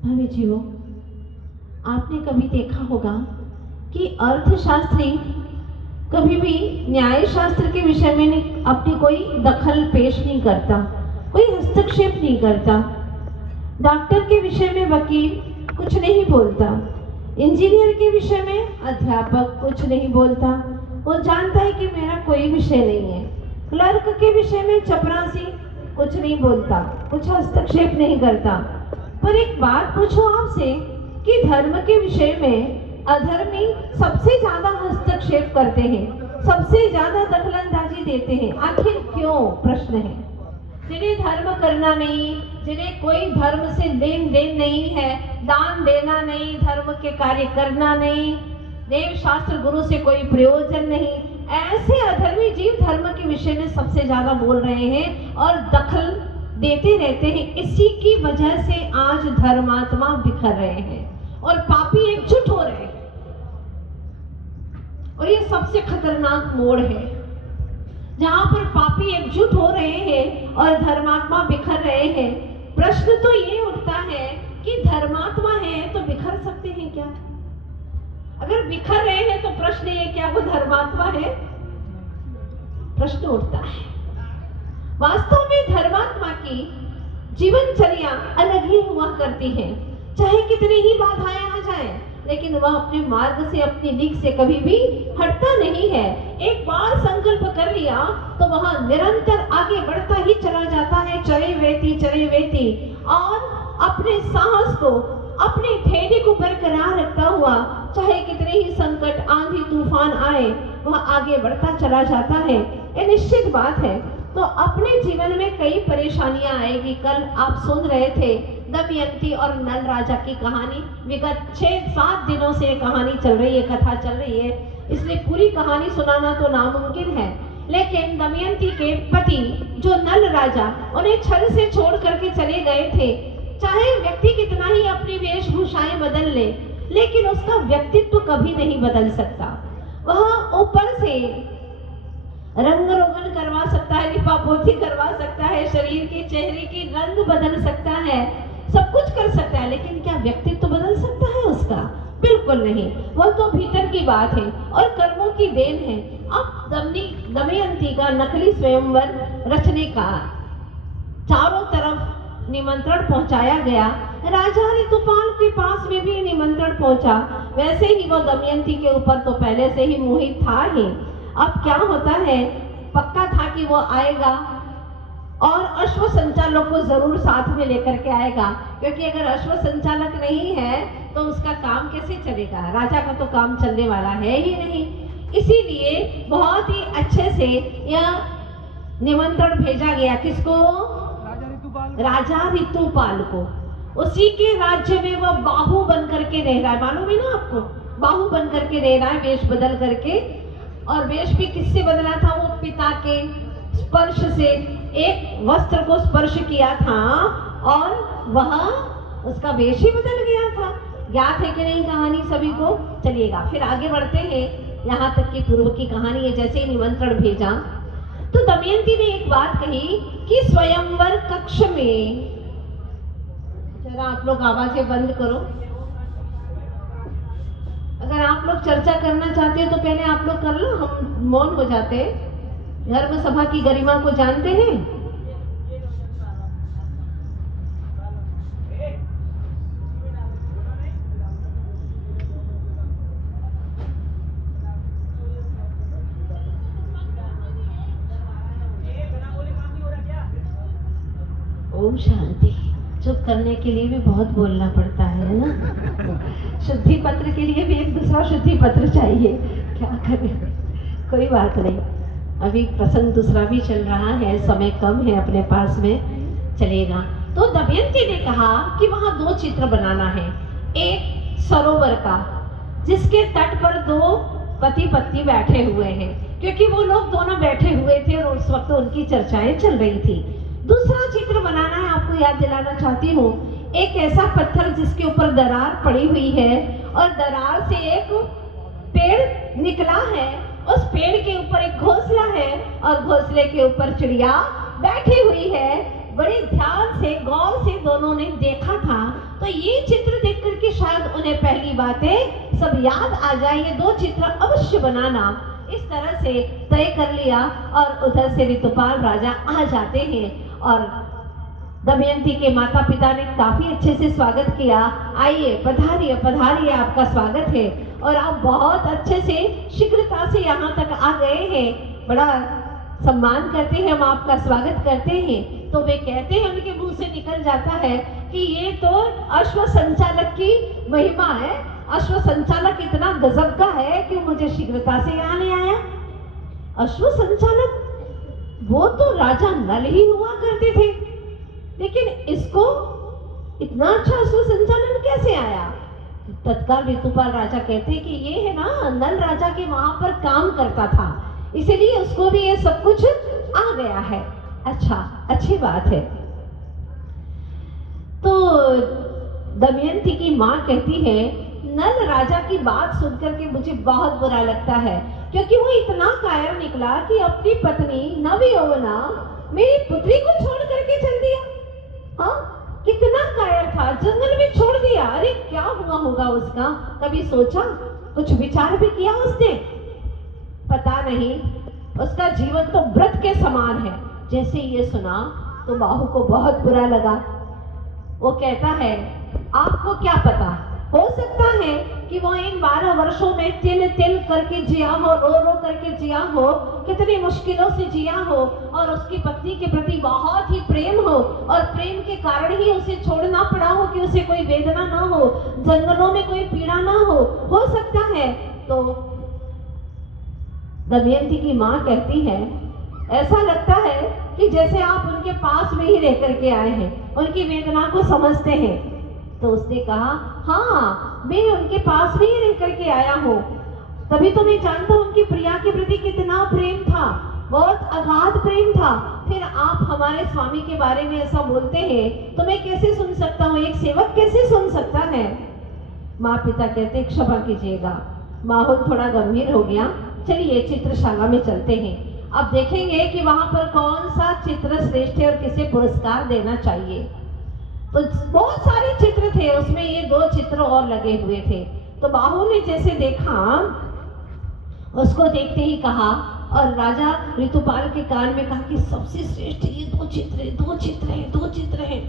भाभी जी हो, आपने कभी देखा होगा कि अर्थशास्त्री कभी भी न्याय शास्त्र के विषय में अपनी कोई दखल पेश नहीं करता, कोई हस्तक्षेप नहीं करता। डॉक्टर के विषय में वकील कुछ नहीं बोलता, इंजीनियर के विषय में अध्यापक कुछ नहीं बोलता, वो जानता है कि मेरा कोई विषय नहीं है। क्लर्क के विषय में चपरासी कुछ नहीं बोलता, कुछ हस्तक्षेप नहीं करता। पर एक बात पूछो आपसे कि धर्म के विषय में अधर्मी सबसे ज्यादा हस्तक्षेप करते हैं, सबसे ज्यादा दखलंदाजी देते हैं। आखिर क्यों? प्रश्न है। जिन्हें धर्म करना नहीं, जिन्हें कोई धर्म से लेन देन नहीं है, दान देना नहीं, धर्म के कार्य करना नहीं, देव शास्त्र गुरु से कोई प्रयोजन नहीं, ऐसे अधर्मी जीव धर्म के विषय में सबसे ज्यादा बोल रहे हैं और दखल देते रहते हैं। इसी की वजह से आज धर्मात्मा बिखर रहे हैं और पापी एकजुट हो रहे हैं। और ये सबसे खतरनाक मोड़ है, जहां पर पापी एकजुट हो रहे हैं और धर्मात्मा बिखर रहे हैं। प्रश्न तो ये उठता है कि धर्मात्मा है तो बिखर सकते हैं क्या? अगर बिखर रहे हैं तो प्रश्न ये, क्या वो धर्मात्मा है? प्रश्न उठता है। वास्तव में धर्मात्मा की जीवनचर्या अलग ही हुआ करती है। चाहे कितनी ही बाधाएं आ जाएं, लेकिन वह अपने मार्ग से, अपनी लीक से कभी भी हटता नहीं है। एक बार संकल्प कर लिया तो वह निरंतर आगे बढ़ता ही चला जाता है, चले वेती और अपने साहस को, अपने धैर्य को बरकरार रखता हुआ, चाहे कितने ही संकट, आंधी तूफान आए, वह आगे बढ़ता चला जाता है। ये निश्चित बात है। तो अपने जीवन में कई परेशानियां आएगी। कल आप सुन रहे थे दमयंती और नल राजा की कहानी। विगत 6-7 दिनों से कहानी चल रही है, कथा चल रही है, इसलिए पूरी कहानी सुनाना तो नामुमकिन है। लेकिन दमयंती के पति जो नल राजा, उन्हें छल से छोड़ करके चले गए थे। चाहे व्यक्ति कितना ही अपनी वेशभूषाएं बदल ले, लेकिन उसका व्यक्तित्व कभी नहीं बदल सकता। वह ऊपर से रंग रोगन करवा सकता है, लिपापोती करवा सकता है, शरीर के चेहरे की रंग बदल सकता है, सब कुछ कर सकता है, लेकिन क्या व्यक्तित्व बदल सकता है उसका? बिल्कुल नहीं। वह तो भीतर की बात है और कर्मों की देन है। अब दमयंती का नकली स्वयंवर रचने का चारों तरफ निमंत्रण पहुंचाया गया। राजा ऋतुपाल के पास में भी निमंत्रण पहुंचा। वैसे ही वो दमयंती के ऊपर तो पहले से ही मोहित था ही। अब क्या होता है, पक्का था कि वो आएगा और अश्व संचालक को जरूर साथ में लेकर के आएगा, क्योंकि अगर अश्व संचालक नहीं है तो उसका काम कैसे चलेगा? राजा का तो काम चलने वाला है ही नहीं। इसीलिए बहुत ही अच्छे से यह निमंत्रण भेजा गया। किसको? राजा ऋतुपाल को। उसी के राज्य में वह बाहु बन करके रह रहा है। मालूम है ना आपको? बाहु बन करके रह रहा है, वेश बदल करके। और वेश भी किससे बदला था? वो पिता के स्पर्श से, एक वस्त्र को स्पर्श किया था और वह उसका वेश ही बदल गया था। ज्ञात है कि नहीं कहानी सभी को? चलिएगा फिर आगे बढ़ते हैं। यहाँ तक की पूर्व की कहानी है। जैसे ही निमंत्रण भेजा तो दमयंती ने एक बात कही कि स्वयंवर कक्ष में, जरा आप लोग आवाजें बंद करो। अगर आप लोग चर्चा करना चाहते हो तो पहले आप लोग कर लो, हम मौन हो जाते हैं। धर्म सभा की गरिमा को जानते हैं? ओम शांति। चुप करने के लिए भी बहुत बोलना पड़ता है ना। शुद्धि पत्र के लिए भी एक दूसरा शुद्धि पत्र चाहिए, क्या करें, कोई बात नहीं। अभी प्रसंग दूसरा भी चल रहा है, समय कम है अपने पास में, चलेगा। तो दमयंती ने कहा कि वहां 2 चित्र बनाना है। एक सरोवर का, जिसके तट पर 2 पति पत्नी बैठे हुए हैं, क्योंकि वो लोग दोनों बैठे हुए थे और उस वक्त उनकी चर्चाएं चल रही थी। दूसरा चित्र बनाना है, आपको याद दिलाना चाहती हूँ, एक ऐसा पत्थर जिसके ऊपर दरार पड़ी हुई है और दरार से एक पेड़ निकला है। उस पेड़ के ऊपर एक घोंसला है और घोंसले के ऊपर चिड़िया बैठी हुई है। बड़े ध्यान से, गौर से दोनों ने देखा था तो ये चित्र देख करके शायद उन्हें पहली बातें सब याद आ जाए, ये 2 चित्र अवश्य बनाना। इस तरह से तय कर लिया और उधर से ऋतुपाल राजा आ जाते हैं और दमयंती के माता पिता ने काफी अच्छे से स्वागत किया। आइए, पधारिए पधारिए, आपका स्वागत है और आप बहुत अच्छे से शीघ्रता से यहाँ तक आ गए हैं, बड़ा सम्मान करते हैं, हम आपका स्वागत करते हैं। तो वे कहते हैं, उनके मुंह से निकल जाता है कि ये तो अश्व संचालक की महिमा है, अश्व संचालक इतना गजब का है कि मुझे शीघ्रता से यहाँ ले आया। अश्व संचालक वो तो राजा नल ही हुआ करते थे, लेकिन इसको इतना अच्छा अश्व संचालन कैसे आया? तत्काल ऋतुपाल राजा कहते हैं कि ये है ना, नल राजा के वहां पर काम करता था, इसीलिए उसको भी ये सब कुछ आ गया है। अच्छा, अच्छी बात है। तो दमयंती की माँ कहती है, नल राजा की बात सुनकर के मुझे बहुत बुरा लगता है, क्योंकि वो इतना कायर निकला कि अपनी पत्नी नवयौवना मेरी पुत्री को छोड़ करके चल दिया। हाँ, कितना कायर था, जंगल में छोड़ दिया। अरे क्या हुआ होगा उसका, कभी सोचा, कुछ विचार भी किया उसने? पता नहीं, उसका जीवन तो व्रत के समान है। जैसे ये सुना तो बाहु को बहुत बुरा लगा। वो कहता है, आपको क्या पता, हो सकता है कि वो इन 12 वर्षों में तिल तिल करके जिया हो, रो रो करके जिया हो, कितनी मुश्किलों से जिया हो और उसकी पत्नी के प्रति बहुत ही प्रेम हो और प्रेम के कारण ही उसे छोड़ना पड़ा हो कि उसे कोई वेदना ना हो, जंगलों में कोई पीड़ा ना हो सकता है। तो दमयंती की माँ कहती है, ऐसा लगता है कि जैसे आप उनके पास में ही रह करके आए हैं, उनकी वेदना को समझते हैं। तो उसने कहा, हाँ, मैं उनके पास में ही रह करके आया हूँ, तभी तो मैं जानता हूँ उनकी प्रिया के प्रति कितना प्रेम था, बहुत अगाध प्रेम था। फिर आप हमारे स्वामी के बारे में ऐसा बोलते हैं तो मैं कैसे सुन सकता हूँ, एक सेवक कैसे सुन सकता है? माँ पिता कहते, क्षमा कीजिएगा, माहौल थोड़ा गंभीर हो गया, चलिए चित्रशाला में चलते हैं। अब देखेंगे कि वहां पर कौन सा चित्र श्रेष्ठ है और किसे पुरस्कार देना चाहिए। तो बहुत सारे चित्र थे, उसमें ये 2 चित्र और लगे हुए थे। तो बाहु ने जैसे देखा, उसको देखते ही कहा और राजा ऋतुपाल के कान में कहा कि सबसे श्रेष्ठ ये 2 चित्र हैं, 2 चित्र हैं, 2 चित्र हैं।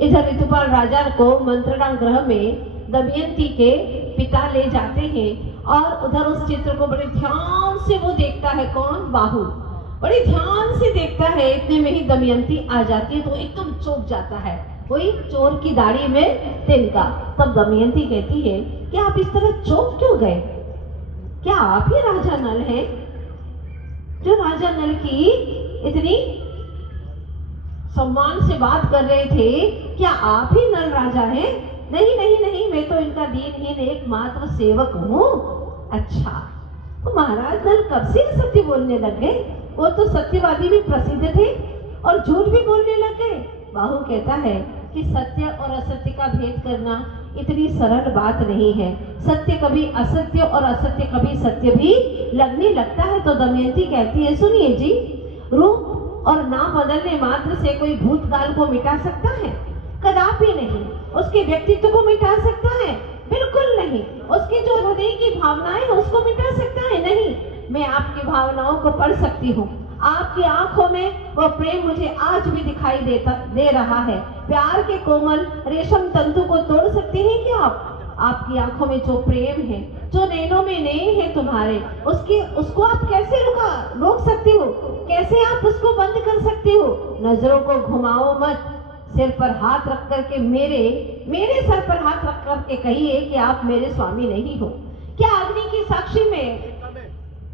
इधर ऋतुपाल राजा को मंत्रणा गृह में दमयंती के पिता ले जाते हैं और उधर उस चित्र को बड़े ध्यान से वो देखता है। कौन? बाहु बड़े ध्यान से देखता है। इतने में ही दमयंती आ जाती है तो एकदम चौंक जाता है, कोई चोर की दाढ़ी में तिनका। तब दमयंती कहती है कि आप इस तरह चौंक क्यों गए? क्या आप ही राजा नल हैं जो राजा नल की इतनी सम्मान से बात कर रहे थे? क्या आप ही नल राजा हैं? नहीं नहीं नहीं, मैं तो इनका दीनहीन एकमात्र सेवक हूँ। अच्छा, तो महाराज नल कब से सत्य बोलने लग गए? वो तो सत्यवादी भी प्रसिद्ध थे और झूठ भी बोलने लग गए। बाहु कहता है कि सत्य और असत्य का भेद करना इतनी सरल बात नहीं है। सत्य कभी असत्य और असत्य कभी सत्य भी लगने लगता है। तो दमयंती कहती है, सुनिए जी, रूप और नाम बदलने मात्र से कोई भूतकाल को मिटा सकता है? कदापि नहीं। उसके व्यक्तित्व को मिटा सकता है? बिल्कुल नहीं। उसकी जो हृदय की भावनाएं उसको मिटा सकता है? नहीं। मैं आपकी भावनाओं को पढ़ सकती हूँ, आपकी आंखों में वो प्रेम मुझे आज भी दिखाई दे रहा है। प्यार के कोमल रेशम तंतु को तोड़ सकते हैं क्या आप? आपकी आंखों में जो प्रेम है, जो नैनों में नैन है तुम्हारे, उसको आप कैसे रोक सकते हो? कैसे आप उसको बंद कर सकते हो? नजरों को घुमाओ मत, सिर पर हाथ रख करके मेरे सर पर हाथ रख करके कहिए कि आप मेरे स्वामी नहीं हो। क्या अग्नि की साक्षी में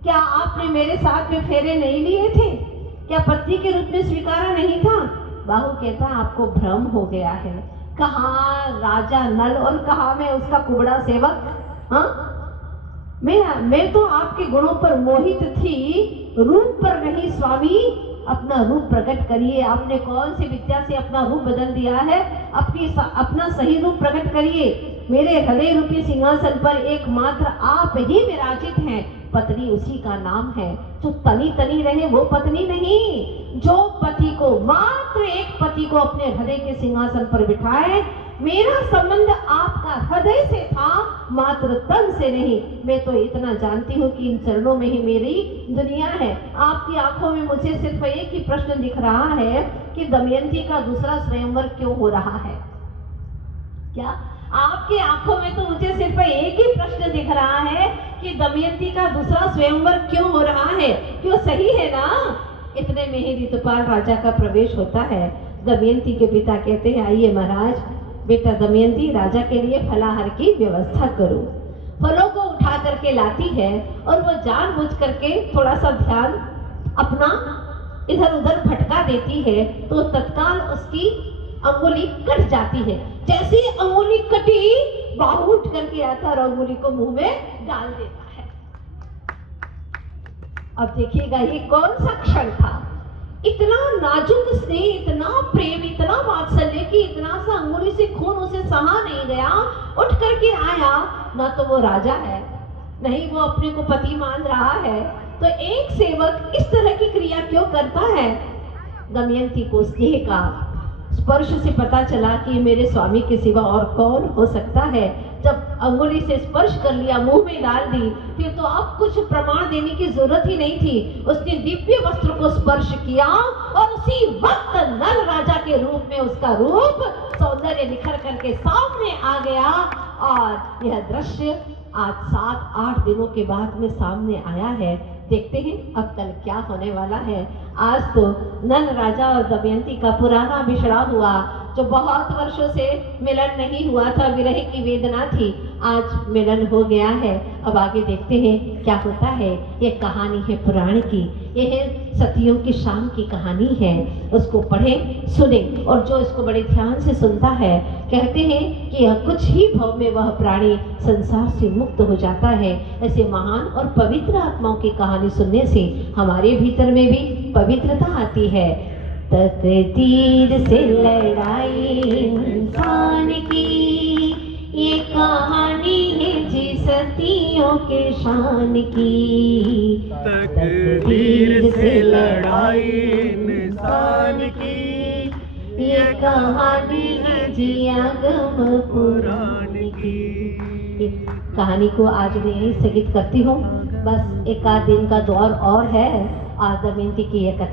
क्या आपने मेरे साथ में फेरे नहीं लिए थे? क्या पत्नी के रूप में स्वीकारा नहीं था? बाहु कहता, आपको भ्रम हो गया है। कहाँ राजा नल और कहाँ मैं उसका कुबड़ा सेवक? हाँ, मैं तो आपके गुणों पर मोहित थी, रूप पर नहीं स्वामी। अपना रूप प्रकट करिए। आपने कौन सी विद्या से अपना रूप बदल दिया है? अपना सही रूप प्रकट करिए। मेरे हृदय रूपी सिंहासन पर एकमात्र आप ही विराजित हैं। पत्नी उसी का नाम है। जो तनी तनी रहे वो पत्नी नहीं, जो पति को, मात्र एक पति को अपने हृदय के सिंहासन पर बिठाए, मेरा संबंध आपका हृदय से था, मात्र तन से नहीं। मैं तो इतना जानती हूँ कि इन चरणों में ही मेरी दुनिया है। आपकी आंखों में मुझे सिर्फ एक ही प्रश्न दिख रहा है कि दमयंती का दूसरा स्वयंवर क्यों हो रहा है। क्या आपकी आंखों में तो मुझे सिर्फ एक ही प्रश्न दिख रहा है कि दमयंती का दूसरा स्वयंवर क्यों हो रहा है? क्यों, सही है ना? इतने में ही ऋतुपाल राजा का प्रवेश होता है। दमयंती के पिता कहते हैं, आइए महाराज, बेटा दमयंती राजा के लिए फलाहार की व्यवस्था करो। फलों को उठा करके लाती है और वो जानबूझ करके थोड़ा सा ध्यान अपना इधर उधर भटका देती है, तो तत्काल उसकी अंगुली कट जाती है। जैसी अंगुली कटी, बाहु उठ करके आता और अंगुली को मुंह में डाल देता है। अब देखिएगा ये कौन सा क्षण था, इतना नाजुक स्नेह, इतना प्रेम, इतना वात्सल्य कि इतना सा अंगुली से खून उसे सहा नहीं गया। उठ करके आया, ना तो वो राजा है, नहीं वो अपने को पति मान रहा है। तो एक सेवक इस तरह की क्रिया क्यों करता है? दमयंती को स्नेह का स्पर्श से पता चला कि मेरे स्वामी के सिवा और कौन हो सकता है। जब अंगुली से स्पर्श कर लिया, मुंह में डाल दी, फिर तो अब कुछ प्रमाण देने की जरूरत ही नहीं थी। उसने दिव्य वस्त्र को स्पर्श किया और उसी वक्त नल राजा के रूप में उसका रूप सौंदर्य निखर करके सामने आ गया। और यह दृश्य आज 7-8 दिनों के बाद में सामने आया है। देखते हैं अब कल क्या होने वाला है। आज तो नल राजा और दमयंती का पुराना बिछड़ा हुआ, जो बहुत वर्षों से मिलन नहीं हुआ था, विरह की वेदना थी, आज मिलन हो गया है। अब आगे देखते हैं क्या होता है। ये कहानी है पुराण की, यह सतियों की शाम की कहानी है। उसको पढ़े, सुने, और जो इसको बड़े ध्यान से सुनता है, कहते हैं कि यह कुछ ही भव में वह प्राणी संसार से मुक्त हो जाता है। ऐसे महान और पवित्र आत्माओं की कहानी सुनने से हमारे भीतर में भी पवित्रता आती है। तकदीर से लड़ाई इंसान की, ये कहानी है जी सतियों के शान की। तकदीर से लड़ाई इंसान की, ये कहानी है जी आगम पुराण की। कहानी को आज मैं स्थगित करती हूँ। बस एक आध दिन का दौर और है और दमयंती की ये कथा